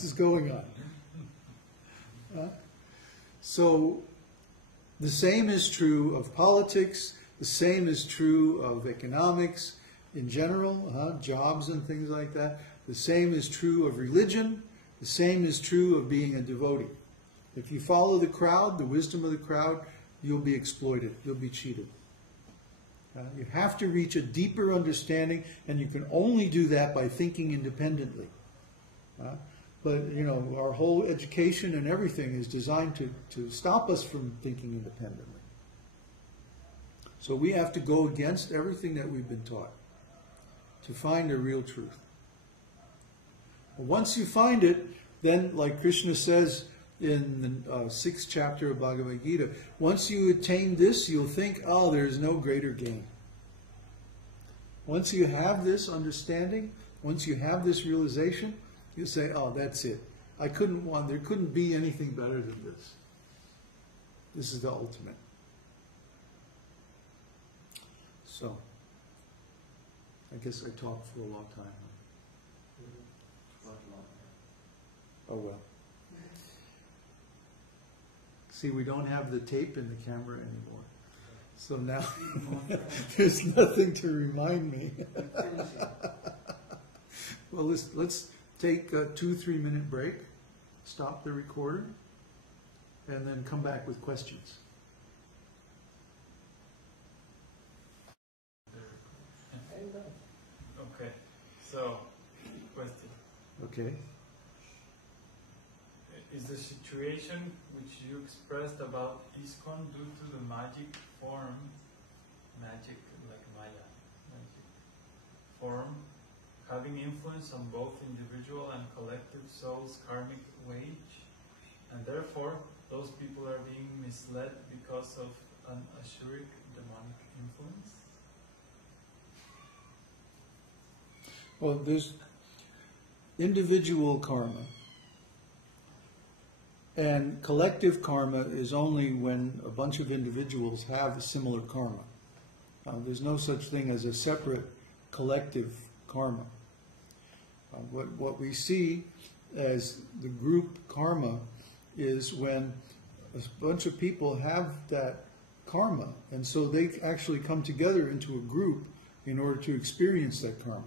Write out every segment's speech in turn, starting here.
else is going on. So the same is true of politics, the same is true of economics in general, jobs and things like that. The same is true of religion, the same is true of being a devotee. If you follow the crowd, the wisdom of the crowd, you'll be exploited, you'll be cheated. You have to reach a deeper understanding, and you can only do that by thinking independently. But, you know, our whole education and everything is designed to stop us from thinking independently. So we have to go against everything that we've been taught to find a real truth. Once you find it, then, like Krishna says in the 6th chapter of Bhagavad Gita, once you attain this, you'll think, oh, there is no greater gain. Once you have this understanding, once you have this realization, you say, oh, that's it. There couldn't be anything better than this. This is the ultimate. So, I guess I talked for a long time. Oh well. See, we don't have the tape in the camera anymore. So now there's nothing to remind me. Well, let's take a 2-3 minute break, stop the recorder, and then come back with questions. Okay, so, question. Okay. Is the situation which you expressed about ISKCON due to the magic form, magic like Maya, magic form, having influence on both individual and collective souls' karmic wage, and therefore those people are being misled because of an Ashuric demonic influence? Well, there's individual karma. And collective karma is only when a bunch of individuals have a similar karma. There's no such thing as a separate collective karma. What we see as the group karma is when a bunch of people have that karma, and so they actually come together into a group in order to experience that karma.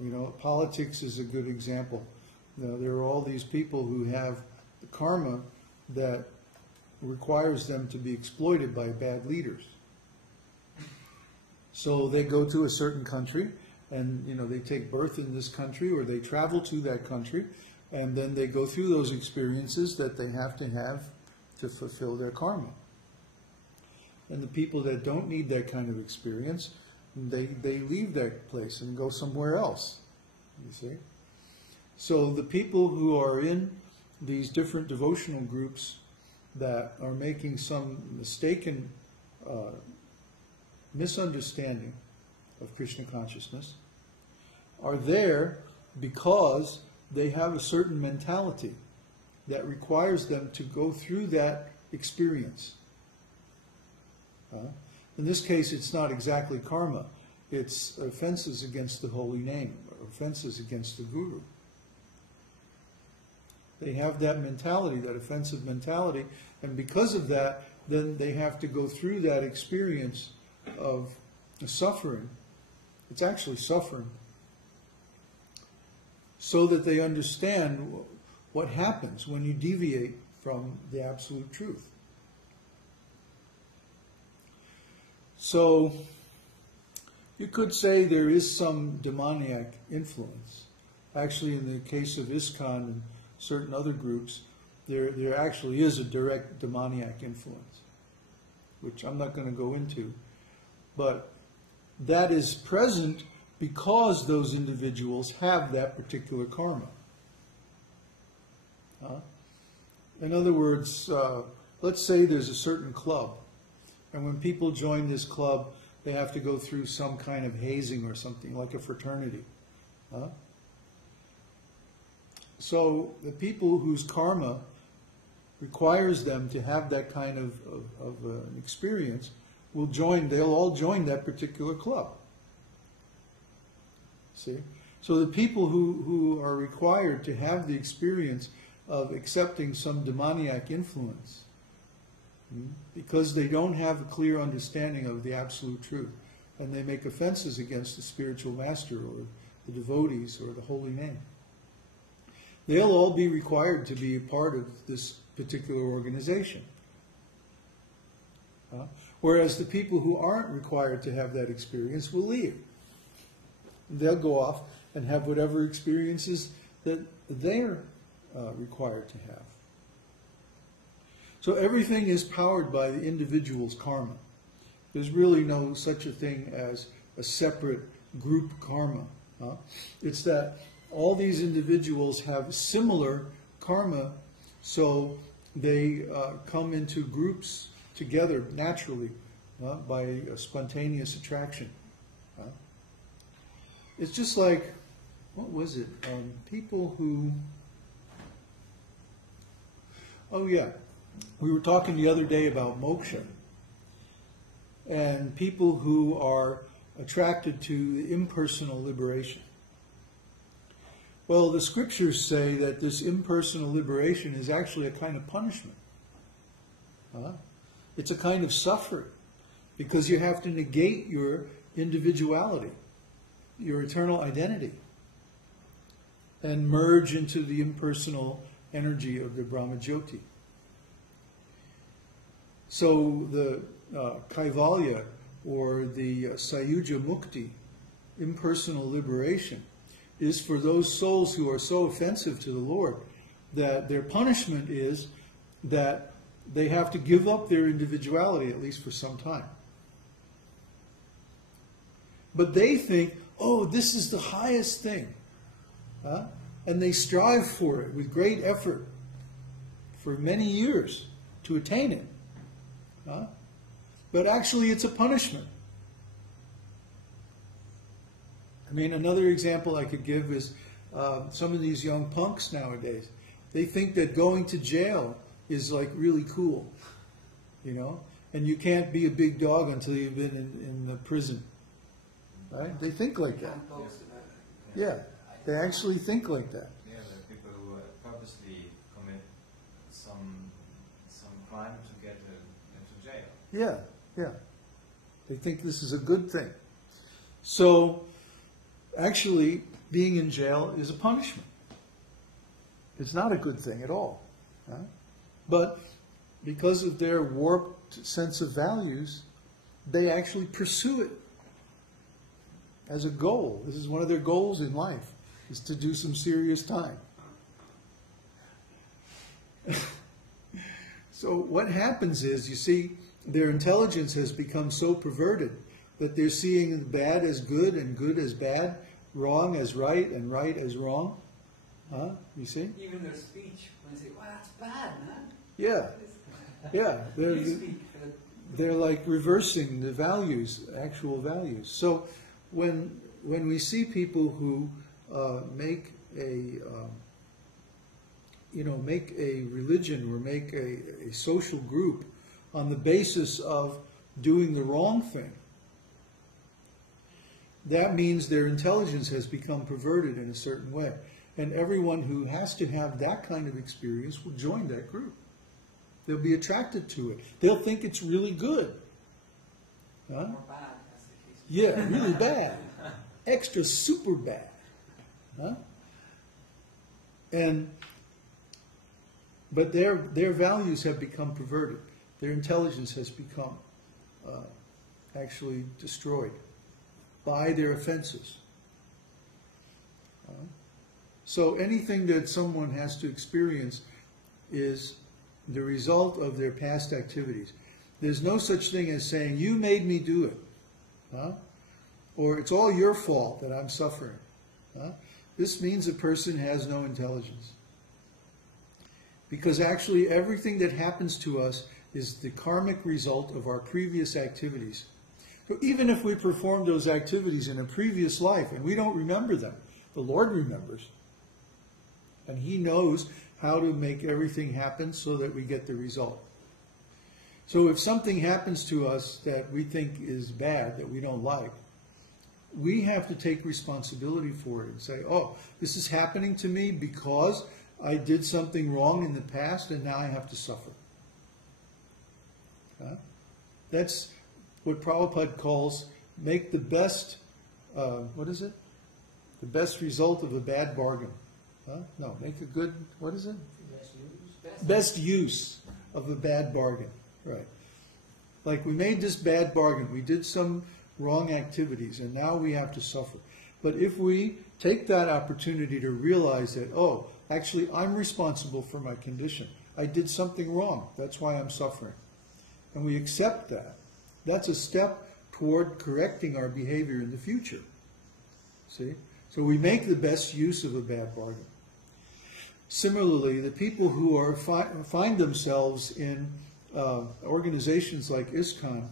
You know, politics is a good example. Now, there are all these people who have the karma that requires them to be exploited by bad leaders. So they go to a certain country, and you know, they take birth in this country, or they travel to that country, and then they go through those experiences that they have to fulfill their karma. And the people that don't need that kind of experience, they leave that place and go somewhere else, you see. So the people who are in these different devotional groups that are making some mistaken misunderstanding of Krishna consciousness are there because they have a certain mentality that requires them to go through that experience. In this case, it's not exactly karma. It's offenses against the holy name, or offenses against the Guru. They have that mentality, that offensive mentality, and because of that, then they have to go through that experience of suffering. It's actually suffering, so that they understand what happens when you deviate from the absolute truth. So, you could say there is some demoniac influence. Actually, in the case of ISKCON and certain other groups, there actually is a direct demoniac influence, which I'm not going to go into. But that is present because those individuals have that particular karma. In other words, let's say there's a certain club, and when people join this club, they have to go through some kind of hazing or something, like a fraternity. So the people whose karma requires them to have that kind of an experience they'll all join that particular club. See? So the people who are required to have the experience of accepting some demoniac influence, because they don't have a clear understanding of the absolute truth, and they make offenses against the spiritual master or the devotees or the holy name, they'll all be required to be a part of this particular organization. Whereas the people who aren't required to have that experience will leave. They'll go off and have whatever experiences that they're required to have. So everything is powered by the individual's karma. There's really no such a thing as a separate group karma. It's that all these individuals have similar karma, so they come into groups together naturally by a spontaneous attraction. It's just like, what was it? People who... Oh yeah, we were talking the other day about moksha. And people who are attracted to impersonal liberation. Well, the scriptures say that this impersonal liberation is actually a kind of punishment. It's a kind of suffering, because you have to negate your individuality, your eternal identity, and merge into the impersonal energy of the Brahmajyoti. So the Kaivalya, or the Sayuja Mukti, impersonal liberation, is for those souls who are so offensive to the Lord that their punishment is that they have to give up their individuality, at least for some time. But they think, oh, this is the highest thing. And they strive for it with great effort for many years to attain it. But actually it's a punishment. I mean, another example I could give is some of these young punks nowadays. They think that going to jail is like really cool, you know? And you can't be a big dog until you've been in the prison. Right? They think like that. Yeah, they actually think like that. Yeah, there are people who purposely commit some crime to get into jail. Yeah, yeah. They think this is a good thing. So, actually, being in jail is a punishment. It's not a good thing at all. But because of their warped sense of values, they actually pursue it as a goal. This is one of their goals in life, is to do some serious time. So what happens is, you see, their intelligence has become so perverted that they're seeing bad as good and good as bad, wrong as right and right as wrong. You see? Even their speech, when they say, "Wow, that's bad, man." Yeah. Yeah. They're like reversing the values, actual values. So when we see people who make a religion or make a social group on the basis of doing the wrong thing, that means their intelligence has become perverted in a certain way. And everyone who has to have that kind of experience will join that group. They'll be attracted to it. They'll think it's really good. Or bad, as the case. Yeah, really bad. Extra super bad. But their values have become perverted. Their intelligence has become actually destroyed by their offenses. So anything that someone has to experience is the result of their past activities. There's no such thing as saying, you made me do it. Or it's all your fault that I'm suffering. This means a person has no intelligence. Because actually everything that happens to us is the karmic result of our previous activities. So even if we performed those activities in a previous life and we don't remember them, the Lord remembers. And He knows how to make everything happen so that we get the result. So if something happens to us that we think is bad, that we don't like, we have to take responsibility for it and say, oh, this is happening to me because I did something wrong in the past and now I have to suffer. That's what Prabhupada calls make the best, what is it? The best result of a bad bargain. No, make a good, what is it? Best use of a bad bargain. Right. Like we made this bad bargain. We did some wrong activities and now we have to suffer. But if we take that opportunity to realize that, oh, actually I'm responsible for my condition. I did something wrong. That's why I'm suffering. And we accept that. That's a step toward correcting our behavior in the future. See? So we make the best use of a bad bargain. Similarly, the people who are find themselves in organizations like ISKCON